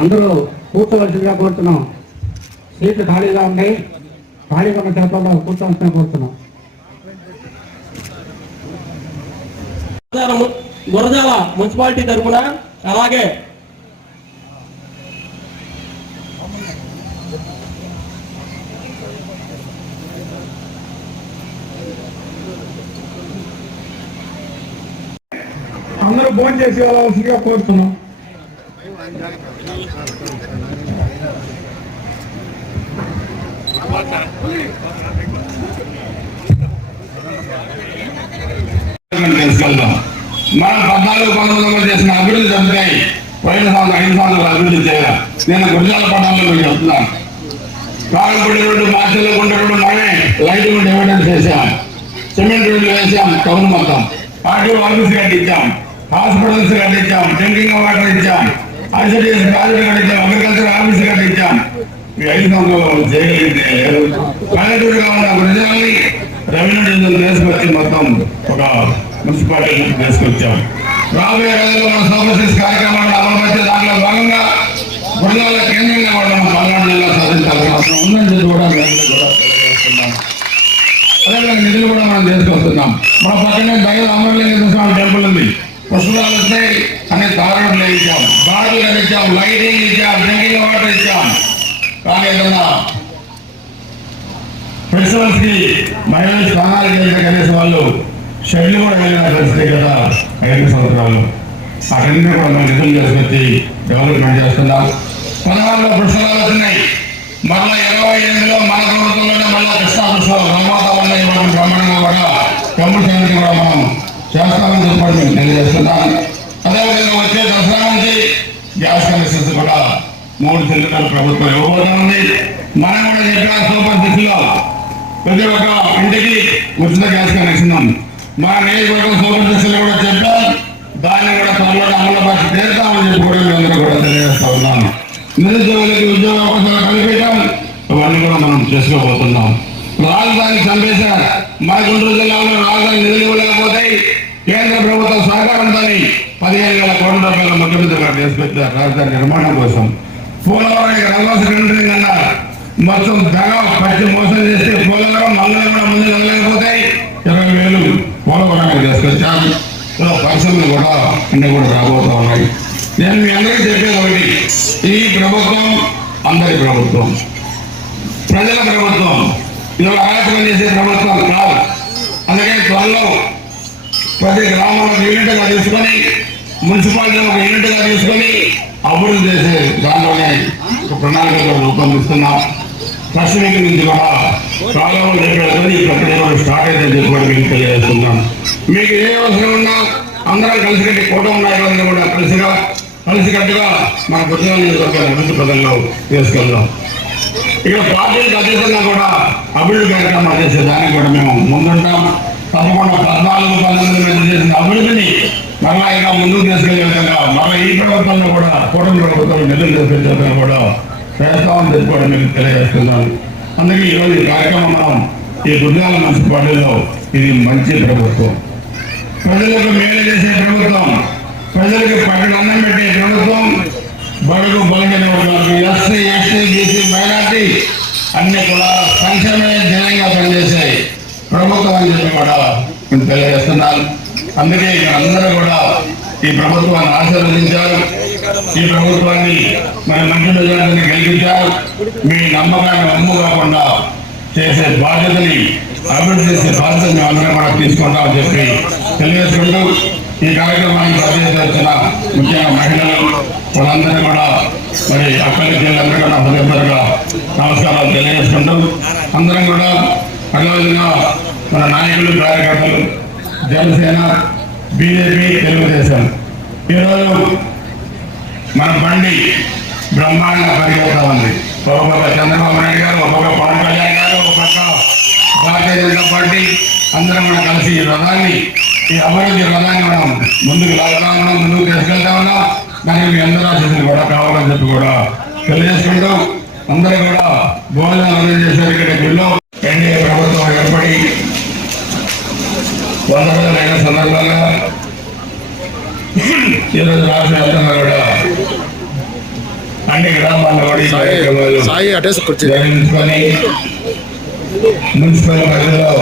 అందరూ కూర్చోవలసిందిగా కోరుతున్నాం. సీట్లు ఖాళీగా ఉన్నాయి, ఖాళీగా ఉన్న చేతుల్లో కూర్చోవలసిందిగా కోరుతున్నాం. గురజాల మున్సిపాలిటీ తరఫున అలాగే అందరూ భోజనం చేసి వెళ్ళవలసిందిగా కోరుతున్నాం. తెలుసుకెళ్దాం. మనం 14-19 చేసిన అభివృద్ధి జరుగుతాయి. పోయిన సంవత్సరం 5 సంవత్సరాలు అభివృద్ధి చేయాలి. నేను గురజాల పట్టణంలో మీకు చెప్తున్నాను. కాలుపడి రోడ్డు, మార్చిలో గుంట రోడ్డు మనమే లైట్ నుండి ఎవిడెన్స్ చేశాం. సిమెంట్ రోడ్లు వేసాం. టౌన్ మొత్తం ఆర్టీఓ ఆఫీస్ కట్టించాం, హాస్పిటల్స్ కట్టించాం, డ్రింకింగ్ వాటర్ ఇచ్చాం, ఐసిడిఎస్ ప్రాజెక్ట్ కట్టించాం, అగ్రికల్చర్ ఆఫీస్ కట్టించాం. ఈ 5 సంవత్సరాలు చేయగలిగింది పల్లెటూరుగా ఉన్న గురజాలని రెవెన్యూ డివిజన్ తీసుకొచ్చి మొత్తం ఒక మున్సిపాలిటీ తీసుకొచ్చాం. రాబోయే రోజుల్లో మన సోమశిస్ కార్యక్రమాలను అమలుపరిచే దాంట్లో భాగంగా గురజాల కేంద్రంగా కూడా మనం పల్నాడు జిల్లా సాధించాల్సిన అవసరం ఉందని చెప్పి కూడా తెలియజేస్తున్నాం. అదేవిధంగా నిధులు కూడా మనం తీసుకొస్తున్నాం. మన పక్కనే దైవ అమరలింగ స్వామి టెంపుల్ ఉంది. పుస్తకాలు వస్తాయి అనే తారలు ఇచ్చాం, బాటలు ఇచ్చాం, లైటింగ్ ఇచ్చాం, డ్రింకింగ్ వాటర్ ఇచ్చాం. కానీ ఏదన్నా ఫెస్టివల్స్ కి మహిళలు స్నానాలు చేసిన కనీసం వాళ్ళు షెడ్లు కూడా వెళ్ళిన పరిస్థితి కదా 5 సంవత్సరాలు. అక్కడిని కూడా మనం నిధులు చేసుకొచ్చి డెవలప్మెంట్ చేస్తున్నాం. 16లో పుస్తకాలు వస్తున్నాయి. మళ్ళీ 28లో మన ప్రభుత్వంలోనే మళ్ళీ కృష్ణా పుస్తకాలు రమాతాలన్నీ మనం బ్రహ్మాండంగా కూడా టెంపుల్ సమితి కూడా మనం చేస్తామని చెప్పి మేము తెలియజేస్తున్నాం. అదేవిధంగా వచ్చే దసరా నుంచి గ్యాస్ కనెక్షన్స్ కూడా 3 సిలిండర్ల ప్రభుత్వం ఇవ్వబోతుంది. మనం కూడా చెప్పిన సూపర్ 6లో ప్రతి ఒక్క ఇంటికి ఉచిత గ్యాస్ కనెక్షన్ మా నియోజకవర్గం సూపర్ 6లో కూడా చెప్పాం. దాన్ని కూడా త్వరలో అమలు పరిచి తీరుతామని చెప్పి కూడా మేమందరూ కూడా తెలియజేస్తా ఉన్నాం. నిరుద్యోగులకి ఉద్యోగ అవకాశాలు కల్పించడం ఇవన్నీ కూడా మనం చేసుకోబోతున్నాం. రాజధాని చంపేశారు. మా గుంటూరు జిల్లాలో రాజధాని నిధులు ఇవ్వలేకపోతే కేంద్ర ప్రభుత్వ సహకారంతో 15,000 కోట్ల రూపాయల ముఖ్యమంత్రి గారు తీసుకొచ్చారు రాజధాని నిర్మాణం కోసం. పోలవరం రంగం సెకండరీ అన్న మొత్తం ధర పచ్చి మోసం చేస్తే పోలవరం మంగళవారం ముందు వెళ్ళలేకపోతే 20,000 పోలవరానికి తీసుకొచ్చారు. పరిశ్రమలు కూడా అన్ని కూడా రాబోతూ ఉన్నాయి. నేను మీ అందరికీ చెప్పేది ఒకటి, ఈ ప్రభుత్వం అందరి ప్రభుత్వం, ప్రజల ప్రభుత్వం. ఇది ఆలోచన చేసే ప్రభుత్వం కాదు. అందుకే త్వరలో ప్రతి గ్రామంలో యూనిట్గా తీసుకొని, మున్సిపాలిటీ ఒక యూనిట్గా తీసుకొని అభివృద్ధి చేసే దాంట్లోనే ఒక ప్రణాళికగా రూపొందిస్తున్నాం. ఫస్ట్ వీక్ నుంచి కూడా చాలా మంది ఈ ప్రక్రియ స్టార్ట్ అయితే చెప్పి మీకు తెలియజేస్తున్నాం. మీకు ఏ అవసరం ఉన్నా అందరం కలిసికట్టి కుటుంబ నాయకులందరూ కూడా కలిసికట్టుగా మన ఉద్యోగాన్ని అభివృద్ధి పదంలో తీసుకెళ్దాం. ఇక పార్టీలకు అతీతంగా కూడా అభివృద్ధి కార్యక్రమాలు చేసేదానికి కూడా మేము ముందుంటాం. తప్పకుండా 14-19 చేసిన అభివృద్ధిని మళ్ళా ఇంకా ముందుకు తీసుకెళ్లే విధంగా మళ్ళీ ఈ ప్రభుత్వంలో కూడా కూటమి ప్రభుత్వం నిధులు తీసుకొచ్చే విధంగా కూడా చేస్తామని చెప్పి కూడా మీకు తెలియజేస్తున్నాను. అందుకే ఈరోజు ఈ కార్యక్రమం మనం ఈ గురజాల మున్సిపాలిటీలో ఇది మంచి ప్రభుత్వం, ప్రజలకు మేలు చేసే ప్రభుత్వం, ప్రజలకు పట్టిన అన్నం పెట్టే ప్రభుత్వం, బడుగు బలహీన వర్గాలకు ఎస్సీ, ఎస్టీ, బీసీ, మైనార్టీ అన్ని కూడా సంక్షేమే ధ్యేయంగా పనిచేసే ప్రభుత్వం అని చెప్పి కూడా నేను తెలియజేస్తున్నాను. అందుకే అందరూ కూడా ఈ ప్రభుత్వాన్ని ఆశీర్వదించారు. ఈ ప్రభుత్వాన్ని మన మంచి ప్రజాన్ని గెలిపించారు. మీ నమ్మకాన్ని అమ్ము కాకుండా చేసే బాధ్యతని, అభివృద్ధి చేసే బాధ్యతని అందరం కూడా తీసుకుంటామని చెప్పి తెలియజేసుకుంటూ ఈ కార్యక్రమానికి బాధ్యత వచ్చిన ముఖ్యంగా మహిళలు వాళ్ళందరూ కూడా మరి అక్కడికి అందరూ కూడా హృదయపూర్వక నమస్కారాలు తెలియజేసుకుంటూ అందరం కూడా అదేవిధంగా మన నాయకులు, కార్యకర్తలు, జనసేన, బీజేపీ, తెలుగుదేశం ఈరోజు మన బండి బ్రహ్మాండ పరిగెత్తా ఉంది. ఒక పక్క చంద్రబాబు నాయుడు గారు, ఒక పక్క పవన్ కళ్యాణ్ గారు, ఒక పక్క భారతీయ జనతా పార్టీ అందరం మనం కలిసి ఈ రథాన్ని, ఈ అభివృద్ధి రథాన్ని మనం ముందుకు లాగుతా ఉన్నాం, ముందుకు తీసుకెళ్తా ఉన్నాం. దానికి మీ అందరూ ఆశీస్సులు కూడా కావాలని చెప్పి కూడా తెలియజేసుకుంటూ అందరూ కూడా భోజనం అందజేశారు. ఇక్కడ గుళ్ళో ఎన్డీఏ ప్రభుత్వం ఏర్పడి 100 రోజులైన సందర్భంగా ఈరోజు రాష్ట్ర వ్యాప్తంగా కూడా అన్ని గ్రామాల్లో కూడా ఈ కార్యక్రమాలు నిర్వహించుకొని మున్సిపల్ పరిధిలో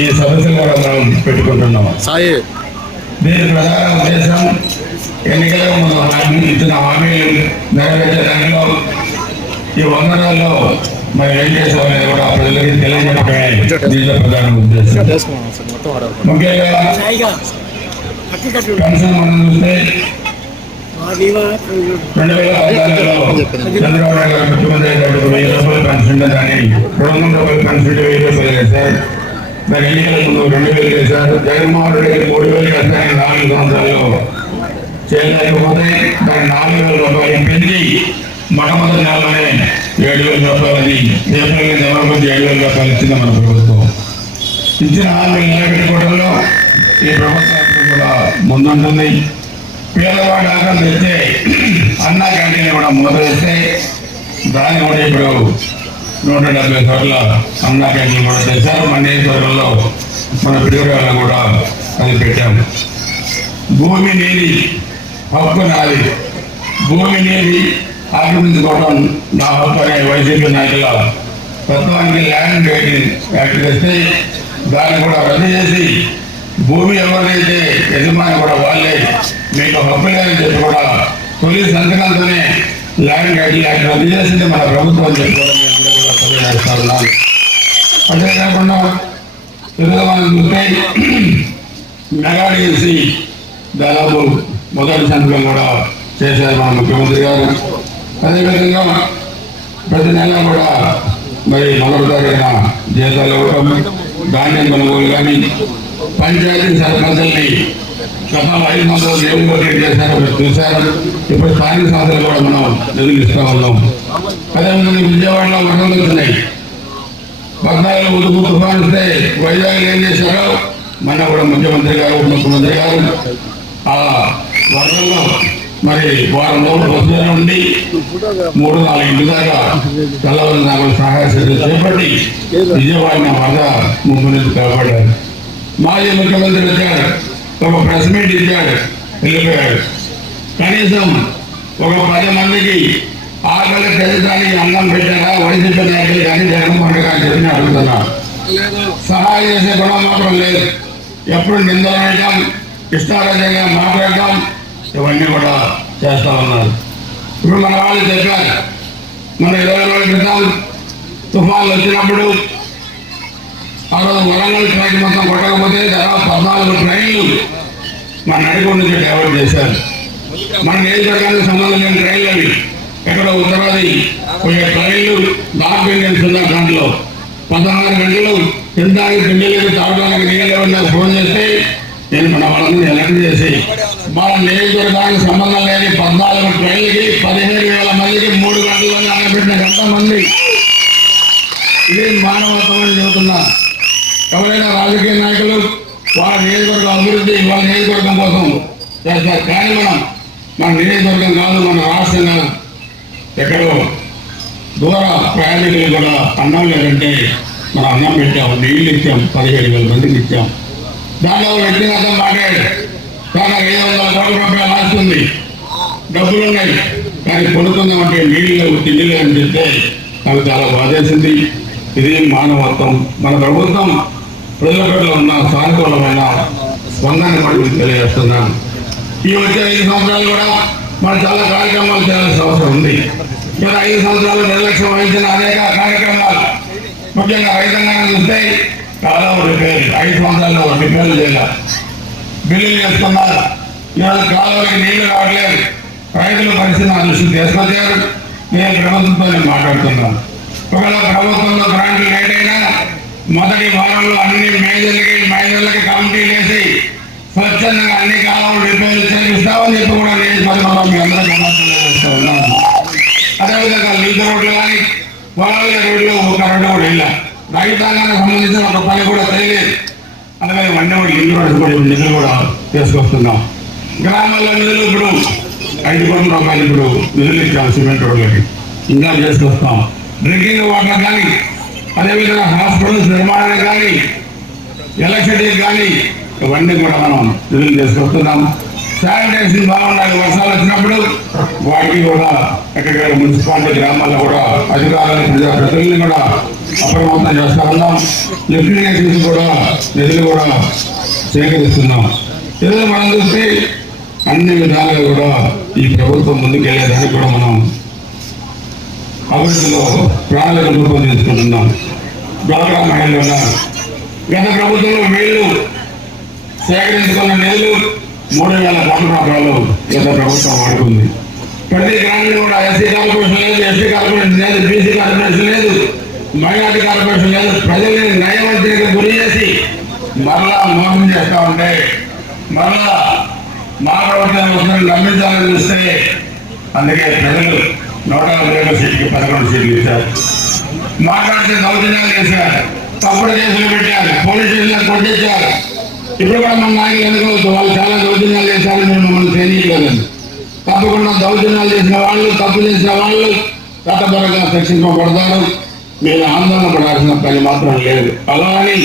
ఈ సదస్సులు కూడా మనం పెట్టుకుంటున్నాం. దీని ప్రధాన ఉద్దేశం ఎన్నికలకు మనం ఇచ్చిన హామీలు నెరవేర్చడంలో ఈ 100 రోజుల్లో మనం ఏం చేసామనేది కూడా ప్రజలకి తెలియజెప్పడమే దీనిలో ప్రధాన ఉద్దేశం. ముఖ్యంగా పెన్షన్ మనం చూస్తే 2014లో చంద్రబాబు నాయుడు గారు ముఖ్యమంత్రి అయినప్పుడు 1000 రూపాయలు పెన్షన్ దాన్ని 200 రూపాయలు పెన్షన్ 1000 రూపాయలు చేశారు. దాని ఎన్నికల ముందు 2000 చేశారు. జగన్మోహన్ రెడ్డి గారు 3000 చేస్తారని 4 సంవత్సరాల్లో చేయలేకపోతే దాన్ని 4000 రూపాయలు పెంచి మొట్టమొదటి నెలలోనే 7000 రూపాయలని ఏప్రిల్ జనవరి 7000 రూపాయలు ఇచ్చింది మన ప్రభుత్వం. ఇచ్చిన హామీలు నిలబెట్టుకోవడంలో ఈ ప్రభుత్వం కూడా ముందుంటుంది. పేదవాడు ఆకలి తెస్తే అన్న క్యాంటీన్ కూడా మూతవేస్తే దాన్ని కూడా ఇప్పుడు 170 చోట్ల అన్న క్యాంటీన్ కూడా చేశారు. మన నియోజకవర్గంలో మన పిడుగురాళ్ళ కూడా అది పెట్టాము. భూమి నీది హక్కు నాది, భూమి నీది ఆక్రమించుకోవడం నా హక్కు అనే వైసీపీ నాయకుల తత్వానికి ల్యాండ్ రేటింగ్ యాక్ట్ చేస్తే దాన్ని కూడా రద్దు చేసి భూమి ఎవరైతే యజమాని కూడా వాళ్ళే మీకు హక్కు లేదని చెప్పి కూడా తొలి సంతకంతోనే ల్యాండ్ రేటింగ్ యాక్ట్ రద్దు చేసింది మన ప్రభుత్వం చెప్పుకోవడం తెలియజేస్తున్నాను. అంతేకాకుండా తెలుగు మనం చూస్తే మెగా డిఎస్సి దాదాపు మొదటి సంతకం కూడా చేశారు మన ముఖ్యమంత్రి గారు. అదేవిధంగా ప్రతి నెల కూడా మరి 4వ తారీఖున జీతాలు ఇవ్వడం, ధాన్యం కొనుగోలు కానీ పంచాయతీ సర్పంచుల్ని గతంలో 5 సంవత్సరాలు దేవుడు చేశారు, చూశారు. ఇప్పుడు స్థానిక సంస్థలు కూడా మనం నిధులు ఇస్తూ ఉన్నాం. అదేవిధంగా విజయవాడలో వరదలు వచ్చినాయి. 14 ఉదుపు తుఫాను వస్తే వైజాగ్లో ఏం చేశారో మన కూడా ముఖ్యమంత్రి గారు ముఖ్యమంత్రి గారు ఆ వరదల్లో మరి వారం రోజులు బస్సులో ఉండి 3-4 ఇంటి దాకా తెల్లవారు సహాయ చర్యలు చేపట్టి విజయవాడని వరద ముందు నుంచి కాపాడారు. మాజీ ముఖ్యమంత్రి వచ్చాడు, ఒక ప్రెస్ మీట్ ఇచ్చాడు, వెళ్ళిపోయాడు. కనీసం ఒక 10 మందికి ఆకలి తీర్చడానికి అన్నం పెట్టారా వైసీపీ నాయకులు కానీ జగన్మోహన్ రెడ్డి గారు చెప్పిన అడుగుతున్నా. సహాయం చేసే గుణం మాత్రం లేదు. ఎప్పుడు నిందలు వేయటం, ఇష్టారాజ్యంగా మాట్లాడటం ఇవన్నీ కూడా చేస్తా ఉన్నారు. ఇప్పుడు మన వాళ్ళు చెప్పారు, మన 20 రోజుల క్రితం తుఫాన్లు వచ్చినప్పుడు ఆ రోజు వరంగల్ ట్రైన్ మొత్తం కొట్టకపోతే దాదాపు 14 ట్రైన్లు మన నడిగొండ నుంచి డైవర్ట్ చేశారు. మన నియోజకవర్గానికి సంబంధం లేని ట్రైన్లు అవి. ఎక్కడ ఉత్తరాది పోయే ట్రైన్లు నార్త్ ఇండియన్స్ ఉన్న దాంట్లో 16 గంటలు తినడానికి తిండి లేదు, తాగడానికి నీళ్ళు లేవని ఫోన్ చేస్తే నేను మన వాళ్ళని ఎలక్ట్ చేసి మన నియోజకవర్గానికి సంబంధం లేని 14 ట్రైన్లకి 15,000 మందికి 3 గంటల్లోనే అన్నపెట్టిన ఎంతమంది. ఇది మానవత్వం అని చెబుతున్నా. ఎవరైనా రాజకీయ నాయకులు వాళ్ళ నియోజకవర్గ అభివృద్ధి వాళ్ళ నియోజకవర్గం కోసం చేస్తారు. కానీ మనం మన నియోజకవర్గం కాదు, మన రాష్ట్రం కాదు, ఎక్కడో దూర ప్రయాణికులు కూడా అన్నం లేదంటే మనం అన్నం పెట్టాం, నీళ్ళు ఇచ్చాం, 17,000 మందికి ఇచ్చాం. దాంట్లో వ్యక్తిగతం మాట్లాడు చాలా 500 కోట్ల రూపాయలు ఆస్తుంది, డబ్బులు ఉన్నాయి, కానీ కొనుక్కుందామంటే నీళ్ళు తిండి అని చెప్తే నాకు చాలా బాధేసింది. ఇది మానవత్వం. మన ప్రభుత్వం ప్రజల ఉన్న సానుకూలమైన స్పందన కూడా తెలియజేస్తున్నాను. ఈ వచ్చే 5 సంవత్సరాలు కూడా మనం చాలా కార్యక్రమాలు చేయాల్సిన అవసరం ఉంది. గత 5 సంవత్సరాలు నిర్లక్ష్యం వహించిన అనేక కార్యక్రమాలు, ముఖ్యంగా రైతాంగాన్ని చూస్తే చాలా రిపేర్లు 5 సంవత్సరాల్లో రిపేర్లు చేయాలి, బిల్లులు చేసుకున్నారు. ఇవాళ కాలువలకి నీళ్లు రావట్లేదు. రైతుల పరిస్థితి నా దృష్టికి తీసుకొచ్చారు. నేను ప్రభుత్వంతో మాట్లాడుతున్నాను. ఒకవేళ ప్రభుత్వంలో గ్రాంట్లు లేట్ అయినా మొదటి వారంలో అన్ని మేజర్లకి కమిటీలు వేసి స్వచ్ఛందంగా అన్ని కాలం రిపేర్లు చేపిస్తామని చెప్పి కూడా నేను మీ అందరూ సమాచారం చేస్తూ ఉన్నాను. అదేవిధంగా లింక్ రోడ్లు కానీ పొలాల రోడ్లు ఒక రోడ్డు కూడా వెళ్ళాం. రైతాంగానికి సంబంధించిన ఒక పని కూడా తెలియలేదు. అలాగే వన్య లింక్ రోడ్డు కూడా నిధులు కూడా తీసుకొస్తున్నాం. గ్రామాల్లో నిధులు ఇప్పుడు 5 కోట్ల రూపాయలు ఇప్పుడు నిధులు ఇచ్చాం సిమెంట్ రోడ్లకి, ఇంకా చేసుకొస్తాం. డ్రింకింగ్ వాటర్ కానీ, అదేవిధంగా హాస్పిటల్స్ నిర్మాణానికి కానీ, ఎలక్ట్రిసిటీకి కానీ ఇవన్నీ కూడా మనం నిధులు తీసుకొస్తున్నాం. శానిటేషన్ బాగుండాలి. వర్షాలు వచ్చినప్పుడు వాటికి కూడా ఎక్కడికక్కడ మున్సిపాలిటీ గ్రామాల్లో కూడా అధికారులను ప్రజాప్రతినిధులను కూడా అప్రమత్తం చేస్తా ఉన్నాం. లిఫ్ట్ ఇరిగేషన్స్ కూడా నిధులు కూడా సేకరిస్తున్నాం. ఈరోజు మనం చూస్తే అన్ని విధాలుగా కూడా ఈ ప్రభుత్వం ముందుకెళ్ళేదానికి కూడా మనం అభివృద్ధిలో ప్రణాళిక రూపొందించుకుంటున్నాం. డ్వాక్రా మహిళలు ఉన్నారు. గత ప్రభుత్వంలో వీళ్ళు సేకరించుకున్న నిధులు 3,000 కోట్ల రూపాయలు గత ప్రభుత్వం వాడుకుంది. ప్రతి గ్రామీణ కూడా ఎస్సీ కార్పొరేషన్ లేదు, ఎస్టీ కార్పొరేషన్ లేదు, బీసీ కార్పొరేషన్ లేదు, మైనార్టీ కార్పొరేషన్ లేదు. ప్రజల్ని నయవంతికి గురి చేసి మరలా మోసం చేస్తా ఉంటే మరలా మా ప్రభుత్వాన్ని నమ్మించాలని చూస్తే అందుకే ప్రజలు 150 సీట్కి 11 సీట్లు ఇచ్చారు. మాట్లాడితే దౌర్జన్యాలు చేశారు, తప్పుడు కేసులు పెట్టారు, పోలీస్ స్టేషన్లకు కొట్టించారు. ఇప్పుడు కూడా మన నాయకులు ఎన్నుకోవచ్చు, వాళ్ళు చాలా దౌర్జన్యాలు చేశారని మేము మమ్మల్ని తెలియట్లేదండి. తప్పకుండా దౌర్జన్యాలు చేసిన వాళ్ళు, తప్పు చేసిన వాళ్ళు చట్టపరంగా శిక్షించబడతారు. మీరు ఆందోళన పడాల్సిన పని మాత్రం లేదు. అలా అని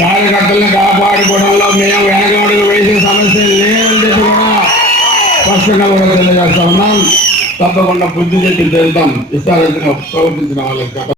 కార్యకర్తలను కాపాడుకోవడంలో మేము వెనకడుగు వేసే సమస్య లేదని చెప్పి కూడా స్పష్టంగా కూడా తెలియజేస్తా ఉన్నాం. తప్పకుండా బుద్ధి చెప్పి తెలుద్దాం ఇష్టారీతిగా ప్రవర్తించిన వాళ్ళకి.